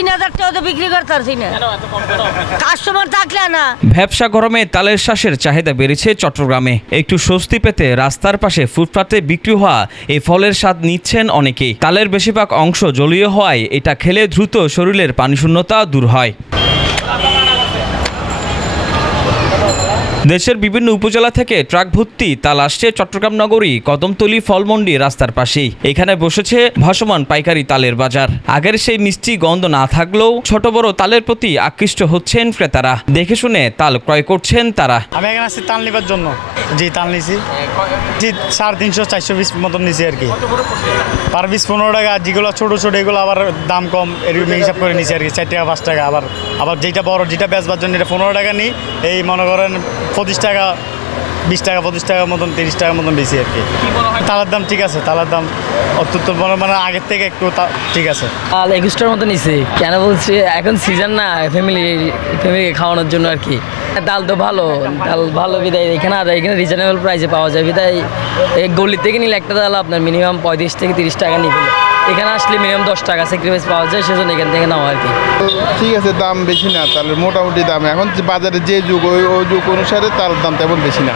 3000 টাকা তো বিক্রি করতে পারছি না, কাস্টমার থাকলে না। ব্যবসা গরমে তালের শ্বাসের চাহিদা বেড়েছে চট্টগ্রামে। একটু স্বস্তি পেতে রাস্তার পাশে ফুটপাতে বিক্রি হওয়া এই ফলের স্বাদ নিচ্ছেন অনেকেই। তালের বেশিরভাগ অংশ জলীয় হওয়ায় এটা খেলে দ্রুত শরীরের পানিশূন্যতা দূর হয়। দেশের বিভিন্ন উপজেলা থেকে ট্রাক ভর্তি তাল আসছে চট্টগ্রাম নগরী কদমতলী ফলমন্ডি রাস্তার পাশেই। এখানে বসেছে ভাসমান পাইকারি তালের বাজার। আগের সেই মিষ্টি গন্ধ না থাকলেও ছোট বড় তালের প্রতি আকৃষ্ট হচ্ছেন ক্রেতারা। দেখে শুনে তাল ক্রয় করছেন তারা। আমি এখানে আসছি তাল নিবার জন্য। জি, তাল নিছি, জি 350-400 পিস মতন নিছি আর কি। পার পিস 15 টাকা। যেগুলো ছোটো ছোটো এগুলো আবার দাম কম, এরকম হিসাব করে নিছি আর কি। 4 টাকা 5 টাকা। আবার যেটা বড়, যেটা বেচবার জন্য এটা 15 টাকা নিই। এই মনে করেন 25 টাকা, 20 টাকা, 25 টাকার মতন, 30 টাকার মতন বেশি আর কি। তালের দাম ঠিক আছে, তালের দাম অত্যন্ত মানে আগের থেকে একটু ঠিক আছে। তাল 21টার মতো নিছি। কেন বলছি, এখন সিজন না, ফ্যামিলিকে খাওয়ানোর জন্য আর কি। ডাল তো ভালো, ডাল ভালো বিদায় এখানে, আর এখানে রিজনেবল প্রাইসে পাওয়া যায় বিদায়। এই গলি থেকে নিলে একটা ডাল আপনার মিনিমাম 35 থেকে 30 টাকা নিবে। এখানে আসলে মিনিমাম 10 টাকা স্যাক্রিফাইস পাওয়া যায়, সেজন্য এখান থেকে নেওয়া আর কি। ঠিক আছে, দাম বেশি না তাহলে, মোটামুটি দাম। এখন বাজারে যে যুগ, ওই যুগ অনুসারে তার দাম তেমন বেশি না।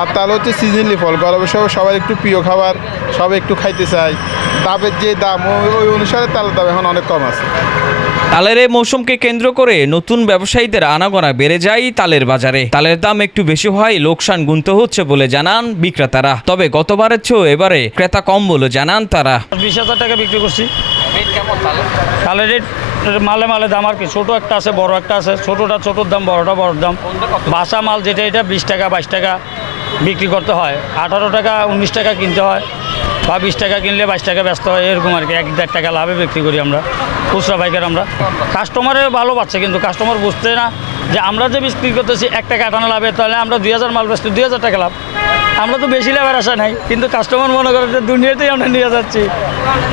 আর তাল হচ্ছে সিজনলি ফল, গরমের সময় সবার একটু প্রিয় খাবার, সবাই একটু খাইতে চায়। দামের যে দাম, ওই অনুসারে তালের দাম এখন অনেক কম আছে। তালের এই মৌসুমকে কেন্দ্র করে নতুন ব্যবসায়ীদের আনাগোনা বেড়ে যায় তালের বাজারে। তালের দাম একটু বেশি হওয়ায় লোকসান গুনতে হচ্ছে বলে জানান বিক্রেতারা। তবে গতবারের চেয়েও এবারে ক্রেতা কম বলে জানান তারা। 20,000 টাকা বিক্রি করছি। তালের রেট মালে মালে দাম আর কি। ছোটো একটা আছে, বড় একটা আছে। ছোটোটা ছোটোর দাম, বড়টা বড়োর দাম। বাসা মাল যেটা, এটা 20 টাকা 22 টাকা বিক্রি করতে হয়। 18 টাকা 19 টাকা কিনতে হয়, বা 20 টাকা কিনলে 22 টাকা ব্যস্ত হয়, এরকম আর কি। 1-1.5 টাকা লাভে বিক্রি করি আমরা, খুচরা পাইকার আমরা। কাস্টমারে ভালো পাচ্ছে, কিন্তু কাস্টমার বুঝতে না যে আমরা যে বিক্রি করতেছি 1 টাকা 58 লাভে, তাহলে আমরা 2000 মাল বেচতে 2000 টাকা লাভ। আমরা তো বেশি লাভের আশা নাই, কিন্তু কাস্টমার মনে করে যে দুনিয়াতেই আমরা নিয়ে যাচ্ছি।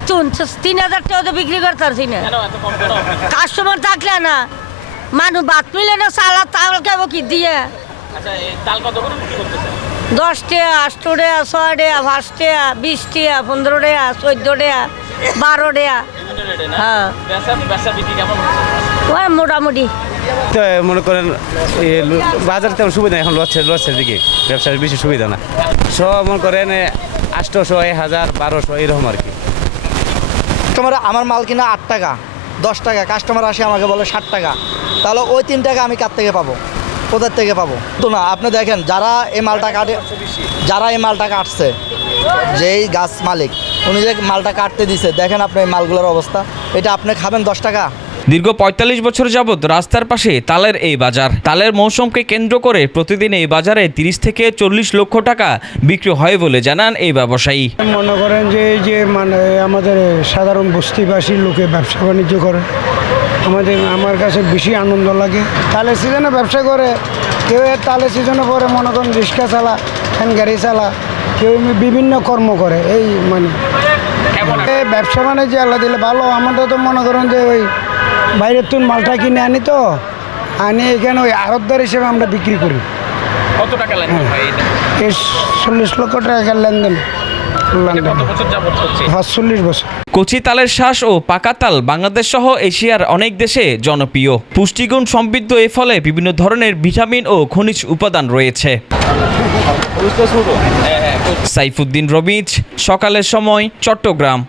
3000 টাকা তো বিক্রি করতে পারছি না, কাস্টমার থাকলে না। মানুষ ভাত মিলে না, চাল খাবো কি দিয়ে। 10 টাকা, 8 টাকা, 6 টাকা, 5 টাকা, 20 টাকা, 15 টাকা, 14 টাকা, 12 টাকা। হ্যাঁ, ওই মোটামুটি। তো মনে করেন বাজার তেমন সুবিধা, এখন লসের দিকে ব্যবসার বেশি সুবিধা না। সব মনে করেন 800, 1000, 1200 এরকম আর কি। তোমার আমার মাল কিনা 8 টাকা 10 টাকা, কাস্টমার আসে আমাকে বলে 60 টাকা, তাহলে ওই 3 টাকা আমি কার থেকে পাবো, কোথার থেকে পাবো? তো না, আপনি দেখেন যারা এই মালটা কাটছে, যেই গাছ মালিক, উনি যে মালটা কাটতে দিছে, দেখেন আপনি এই মালগুলোর অবস্থা। এটা আপনি খাবেন 10 টাকা? দীর্ঘ 45 বছর যাবৎ রাস্তার পাশে তালের এই বাজার। তালের মৌসুমকে কেন্দ্র করে প্রতিদিন এই বাজারে 30 থেকে 40 লক্ষ টাকা বিক্রি হয় বলে জানান এই ব্যবসায়ী। মনে করেন যে এই যে মানে আমাদের সাধারণ বস্তিবাসী লোকে ব্যবসা বাণিজ্য করে, আমার কাছে বেশি আনন্দ লাগে। তালের সিজনে ব্যবসা করে, কেউ তালের সিজনে পরে মনে করেন রিক্সা চালা, ফ্যান গাড়ি চালা, কেউ বিভিন্ন কর্ম করে। এই মানে ব্যবসা বাণিজ্য আল্লাহ দিলে ভালো। আমাদের তো মনে করেন যে ওই বাইরের তুন মালটা কিনে আনি, তো আনি এখানে ওই আড়তদার হিসেবে আমরা বিক্রি করি। কত টাকা লেনদেন হয় এটা? 40 লক্ষ টাকার লেনদেন। 40 বছর। কচি তালের শ্বাস ও পাকা তাল বাংলাদেশ সহ এশিয়ার অনেক দেশে জনপ্রিয়। পুষ্টিগুণ সমৃদ্ধ এ ফলে বিভিন্ন ধরনের ভিটামিন ও খনিজ উপাদান রয়েছে। সাইফুদ্দিন রবিজ, সকালের সময়, চট্টগ্রাম।